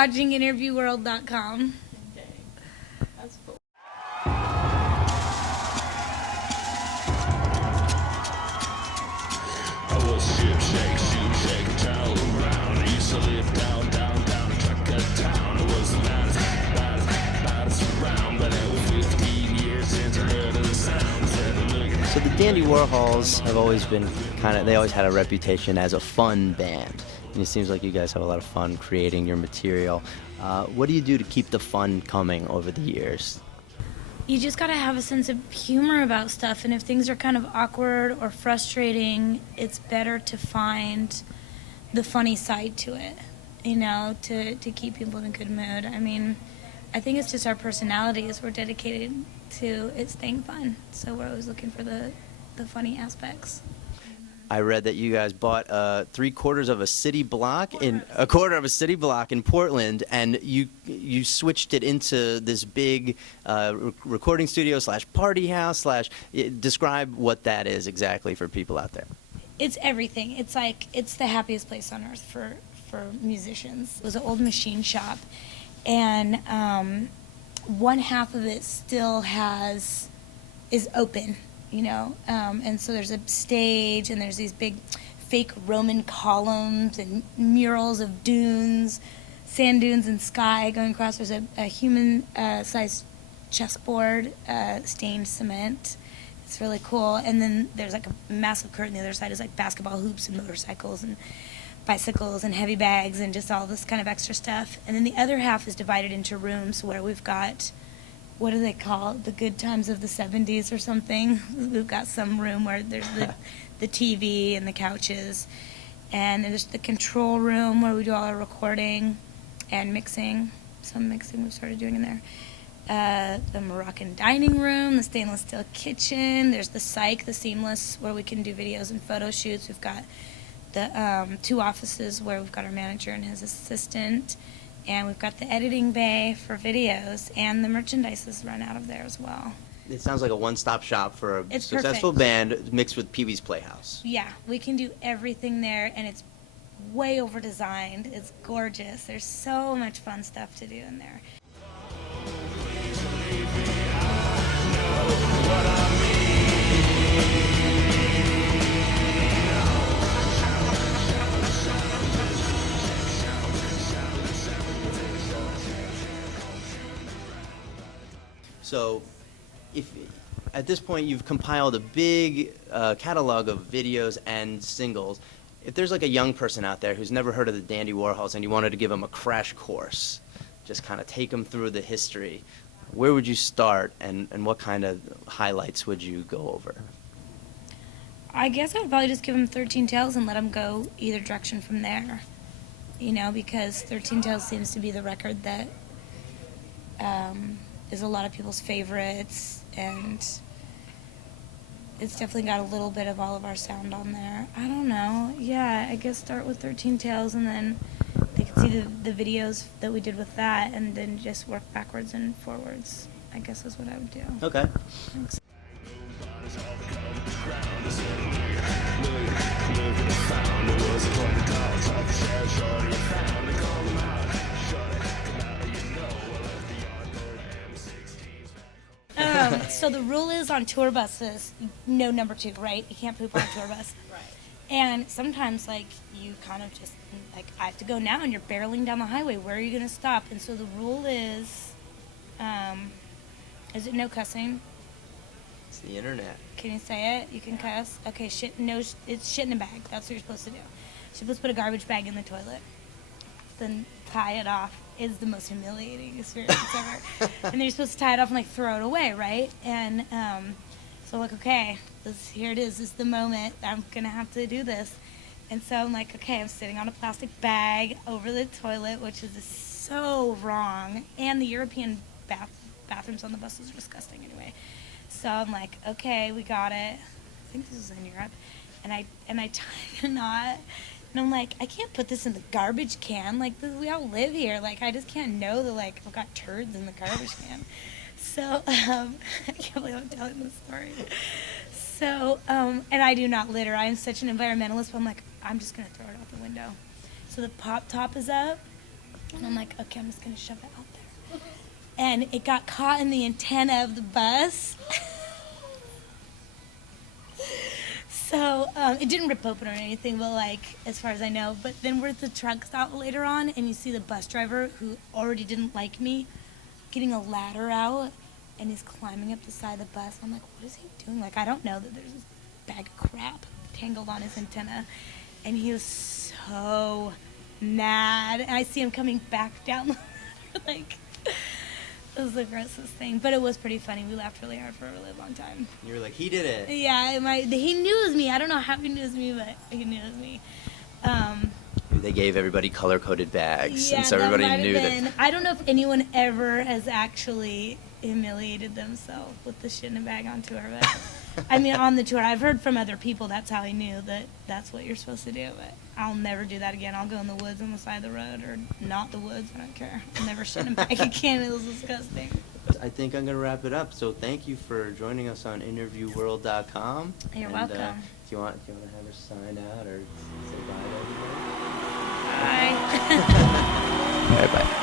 watching Innerviewworld.com. Okay. That's cool. I was ship shake, town around. I used to live down, Trucker Town. I was the baddest around, but it was 15 years since I heard of the sound. So the Dandy Warhols have always been they always had a reputation as a fun band. And it seems like you guys have a lot of fun creating your material. What do you do to keep the fun coming over the years? You just gotta have a sense of humor about stuff, and if things are kind of awkward or frustrating, it's better to find the funny side to it, to keep people in a good mood. I mean, I think it's just our personalities. We're dedicated to it staying fun, so we're always looking for the funny aspects. I read that you guys bought a quarter of a city block in Portland, and you switched it into this big recording studio / party house / describe what that is exactly for people out there. It's everything. It's the happiest place on earth for musicians. It was an old machine shop, and one half of it still is open. And so there's a stage, and there's these big fake Roman columns and murals of dunes, sand dunes and sky going across. There's a human-sized chessboard, stained cement. It's really cool. And then there's like a massive curtain. The other side is like basketball hoops and motorcycles and bicycles and heavy bags and just all this kind of extra stuff. And then the other half is divided into rooms where we've got, what do they call it? The good times of the 70s or something. We've got some room where there's the TV and the couches. And there's the control room where we do all our recording and mixing. Some mixing we've started doing in there. The Moroccan dining room, the stainless steel kitchen. There's the Psych, the Seamless, where we can do videos and photo shoots. We've got the 2 offices where we've got our manager and his assistant. And we've got the editing bay for videos, and the merchandise is run out of there as well. It sounds like a one-stop shop for a successful perfect band mixed with Pee Wee's Playhouse. Yeah, we can do everything there, and it's way over-designed. It's gorgeous. There's so much fun stuff to do in there. So, if at this point you've compiled a big catalog of videos and singles, if there's like a young person out there who's never heard of the Dandy Warhols and you wanted to give them a crash course, just kind of take them through the history, where would you start, and what kind of highlights would you go over? I guess I would probably just give them 13 Tales and let them go either direction from there, because 13 Tales seems to be the record that is a lot of people's favorites, and it's definitely got a little bit of all of our sound on there. I don't know. Yeah, I guess start with 13 Tales, and then they can see the videos that we did with that, and then just work backwards and forwards, I guess is what I would do. Okay. Thanks. So the rule is on tour buses, no number 2, right? You can't poop on a tour bus. Right. And sometimes, you kind of just, I have to go now, and you're barreling down the highway. Where are you going to stop? And so the rule is it no cussing? It's the internet. Can you say it? You can cuss? Okay, it's shit in a bag. That's what you're supposed to do. You're supposed to put a garbage bag in the toilet. Then tie it off. Is the most humiliating experience ever. And then you're supposed to tie it off and throw it away, right? And so okay, here it is. This is the moment. I'm gonna have to do this. And so I'm okay, I'm sitting on a plastic bag over the toilet, which is so wrong. And the European bathrooms on the buses are disgusting anyway. So I'm okay, we got it. I think this is in Europe. And I tie the knot. And I'm I can't put this in the garbage can. We all live here. I just can't know that, I've got turds in the garbage can. So, I can't believe I'm telling this story. So, and I do not litter. I am such an environmentalist, but I'm just going to throw it out the window. So the pop top is up, And I'm like, okay, I'm just going to shove it out there. And it got caught in the antenna of the bus. So it didn't rip open or anything, but like, as far as I know. But then we're at the truck stop later on, and you see the bus driver, who already didn't like me, getting a ladder out, and he's climbing up the side of the bus. I'm like, what is he doing? Like, I don't know that there's this bag of crap tangled on his antenna. And he was so mad. And I see him coming back down the ladder, like, it was the grossest thing. But it was pretty funny. We laughed really hard for a really long time. You were like, he did it. Yeah, he knew it was me. I don't know how he knew it was me, but he knew it was me. They gave everybody color-coded bags, Yeah, and so that everybody might have knew been. that. I don't know if anyone ever has actually humiliated themselves with the shit in a bag on tour, but I mean, on the tour, I've heard from other people that's how he knew that that's what you're supposed to do, but I'll never do that again. I'll go in the woods on the side of the road, or not the woods, I don't care. I'll never shit in a bag again. It was disgusting. I think I'm going to wrap it up. So thank you for joining us on InnerviewWorld.com. You're and, welcome. Do you want to have her sign out or say bye to everybody? Bye. All right, bye.